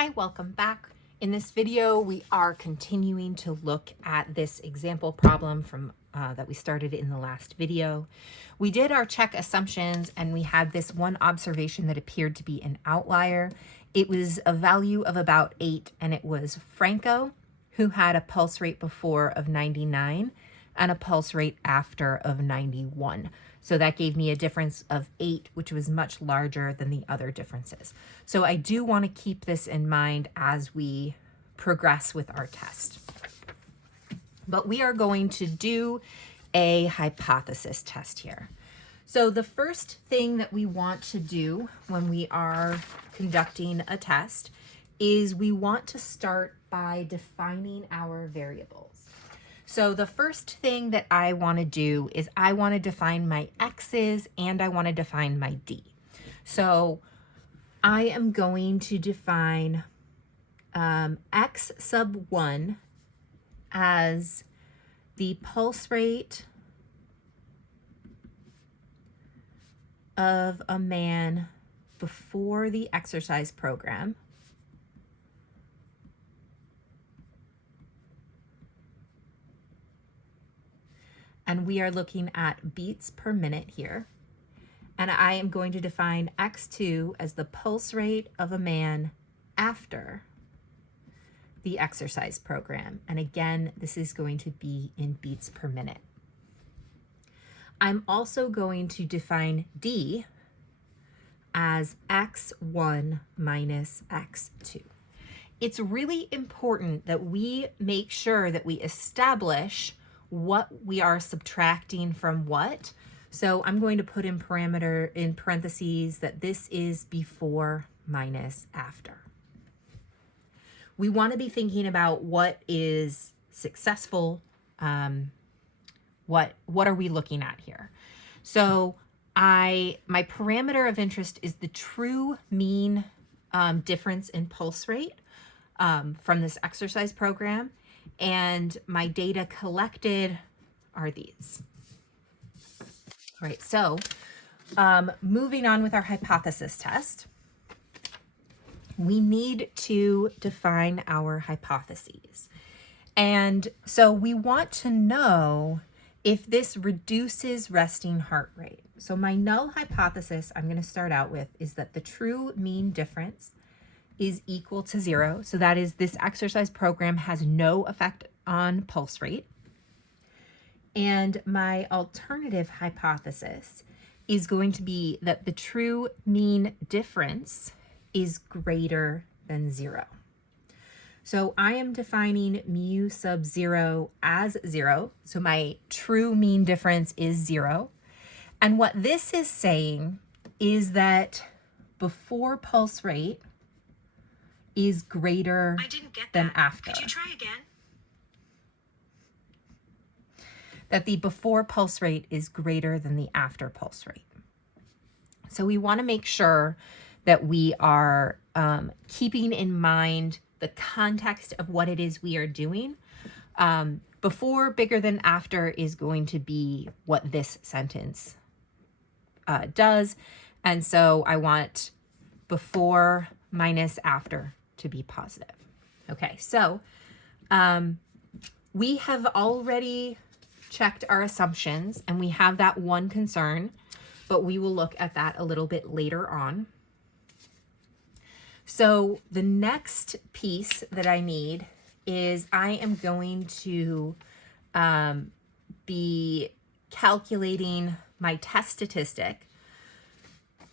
Hi, welcome back. In this video, we are continuing to look at this example problem from that we started in the last video. We did our check assumptions and we had this one observation that appeared to be an outlier. It was a value of about 8 and it was Franco, who had a pulse rate before of 99 and a pulse rate after of 91. So that gave me a difference of 8, which was much larger than the other differences. So I do want to keep this in mind as we progress with our test. But we are going to do a hypothesis test here. So the first thing that we want to do when we are conducting a test is we want to start by defining our variables. So the first thing that I want to do is I want to define my x's and I want to define my d. So I am going to define x sub 1 as the pulse rate of a man before the exercise program. And we are looking at beats per minute here. And I am going to define x2 as the pulse rate of a man after the exercise program. And again, this is going to be in beats per minute. I'm also going to define d as x1 minus x2. It's really important that we make sure that we establish what we are subtracting from what. So I'm going to put in parentheses that this is before minus after. We want to be thinking about what is successful. What are we looking at here? So my parameter of interest is the true mean difference in pulse rate from this exercise program. And my data collected are these. All right, so moving on with our hypothesis test, we need to define our hypotheses. And so we want to know if this reduces resting heart rate. So my null hypothesis I'm going to start out with is that the true mean difference is equal to 0. So that is, this exercise program has no effect on pulse rate. And my alternative hypothesis is going to be that the true mean difference is greater than 0. So I am defining mu sub 0 as 0. So my true mean difference is 0. And what this is saying is that before pulse rate is greater than after. Could you try again? That the before pulse rate is greater than the after pulse rate. So we want to make sure that we are keeping in mind the context of what it is we are doing. Before bigger than after is going to be what this sentence does. And so I want before minus after to be positive. Okay, so we have already checked our assumptions and we have that one concern, but we will look at that a little bit later on. So the next piece that I need is I am going to be calculating my test statistic,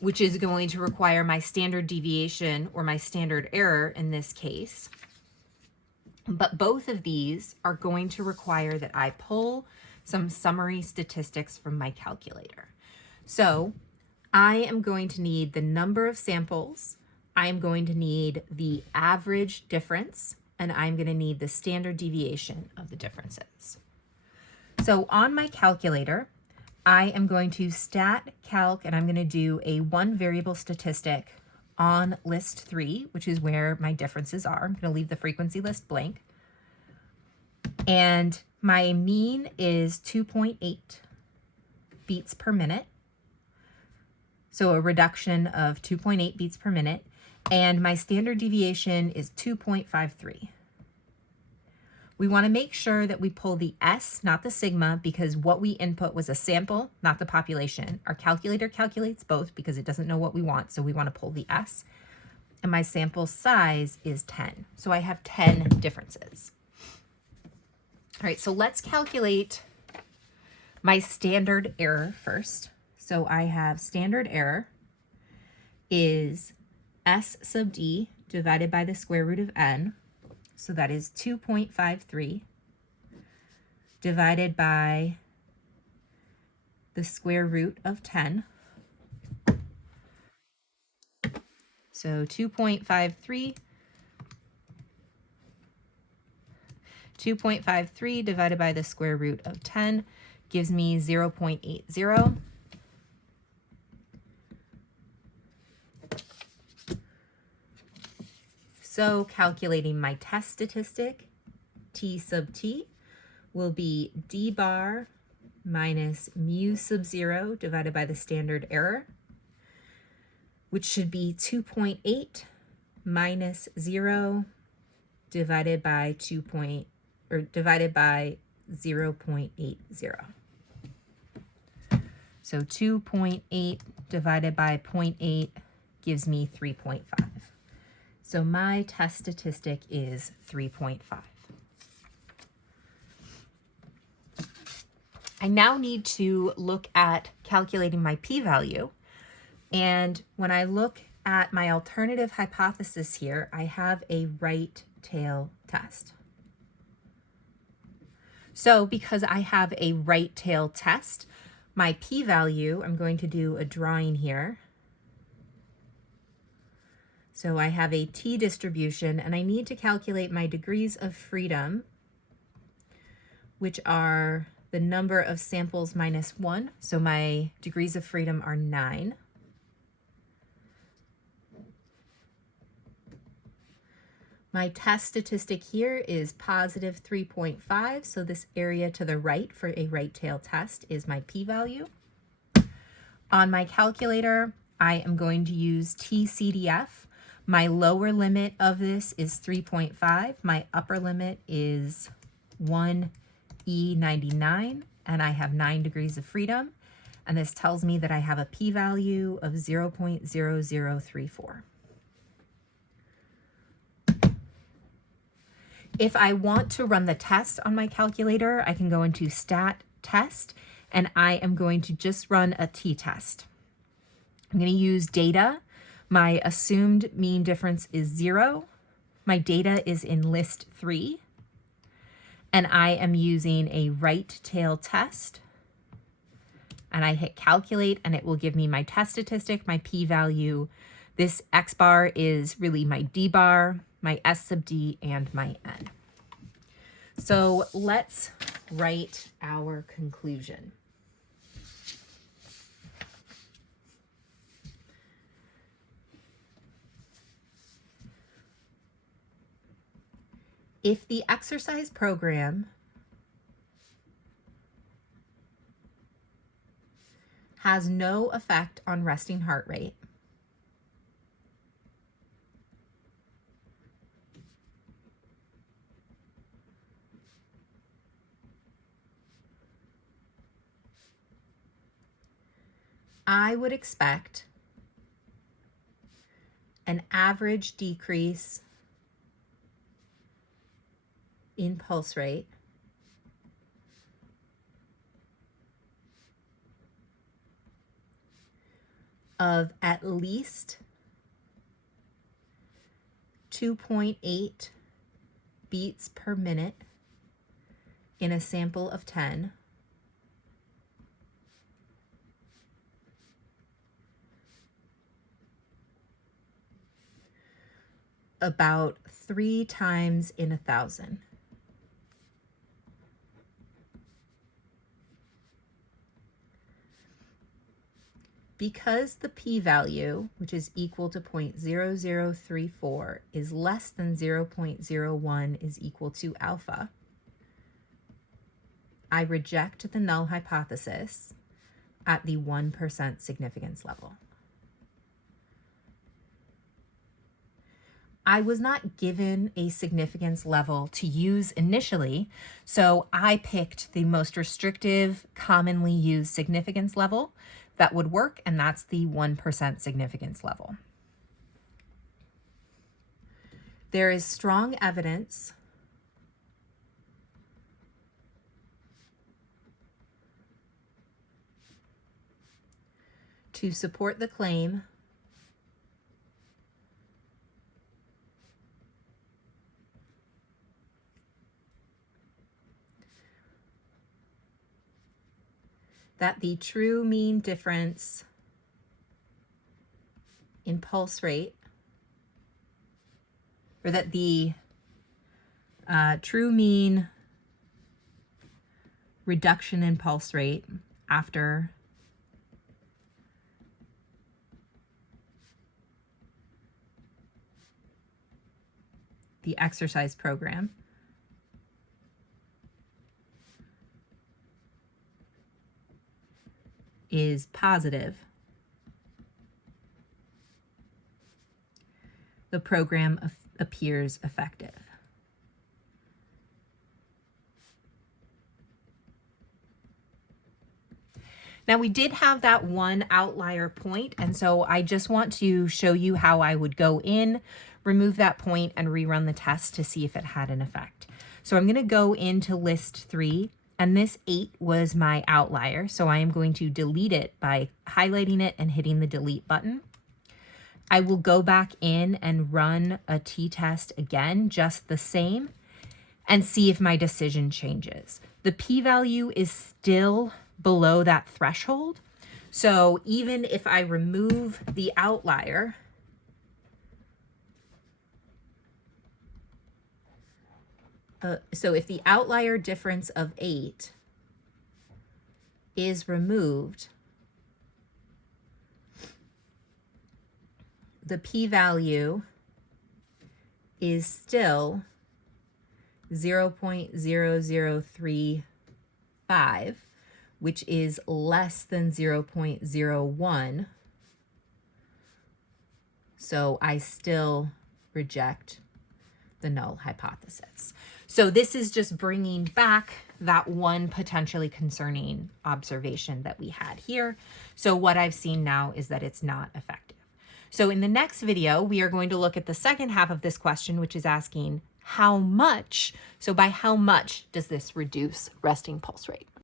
which is going to require my standard deviation or my standard error in this case. But both of these are going to require that I pull some summary statistics from my calculator. So I am going to need the number of samples, I am going to need the average difference, and I'm going to need the standard deviation of the differences. So on my calculator, I am going to stat calc and I'm going to do a one variable statistic on list 3, which is where my differences are. I'm going to leave the frequency list blank. And my mean is 2.8 beats per minute. So a reduction of 2.8 beats per minute. and my standard deviation is 2.53. We want to make sure that we pull the S, not the sigma, because what we input was a sample, not the population. Our calculator calculates both because it doesn't know what we want, so we want to pull the S. And my sample size is 10. So I have 10 differences. All right, so let's calculate my standard error first. So I have standard error is S sub d divided by the square root of n. So that is 2.53 divided by the square root of 10. So 2.53 divided by the square root of 10 gives me 0.80. So calculating my test statistic, t sub t, will be d bar minus mu sub 0 divided by the standard error, which should be 2.8 minus 0 divided by 0.80. So 2.8 divided by 0.8 gives me 3.5. So my test statistic is 3.5. I now need to look at calculating my p-value. And when I look at my alternative hypothesis here, I have a right tail test. So because I have a right tail test, my p-value, I'm going to do a drawing here. So I have a t-distribution, and I need to calculate my degrees of freedom, which are the number of samples minus 1. So my degrees of freedom are 9. My test statistic here is positive 3.5, so this area to the right for a right tail test is my p-value. On my calculator, I am going to use TCDF. My lower limit of this is 3.5. My upper limit is 1E99, and I have 9 degrees of freedom. And this tells me that I have a p-value of 0.0034. If I want to run the test on my calculator, I can go into Stat Test, and I am going to just run a t-test. I'm going to use data. My assumed mean difference is 0. My data is in list 3. And I am using a right tail test. And I hit calculate, and it will give me my test statistic, my p-value. This x bar is really my d bar, my s sub d, and my n. So let's write our conclusion. If the exercise program has no effect on resting heart rate, I would expect an average decrease in pulse rate of at least 2.8 beats per minute in a sample of 10, about 3 times in 1,000. Because the p-value, which is equal to 0.0034, is less than 0.01 is equal to alpha, I reject the null hypothesis at the 1% significance level. I was not given a significance level to use initially, so I picked the most restrictive, commonly used significance level that would work, and that's the 1% significance level. There is strong evidence to support the claim that the true mean difference in pulse rate, or that the true mean reduction in pulse rate after the exercise program is positive, the program appears effective. Now, we did have that one outlier point, and so I just want to show you how I would go in, remove that point, and rerun the test to see if it had an effect. So I'm going to go into list 3, and this 8 was my outlier, so I am going to delete it by highlighting it and hitting the delete button. I will go back in and run a t-test again, just the same, and see if my decision changes. The p-value is still below that threshold. So even if I remove the outlier, so if the outlier difference of 8 is removed, the p-value is still 0.0035, which is less than 0.01. So I still reject the null hypothesis. So this is just bringing back that one potentially concerning observation that we had here. So what I've seen now is that it's not effective. So in the next video, we are going to look at the second half of this question, which is asking how much, so by how much does this reduce resting pulse rate?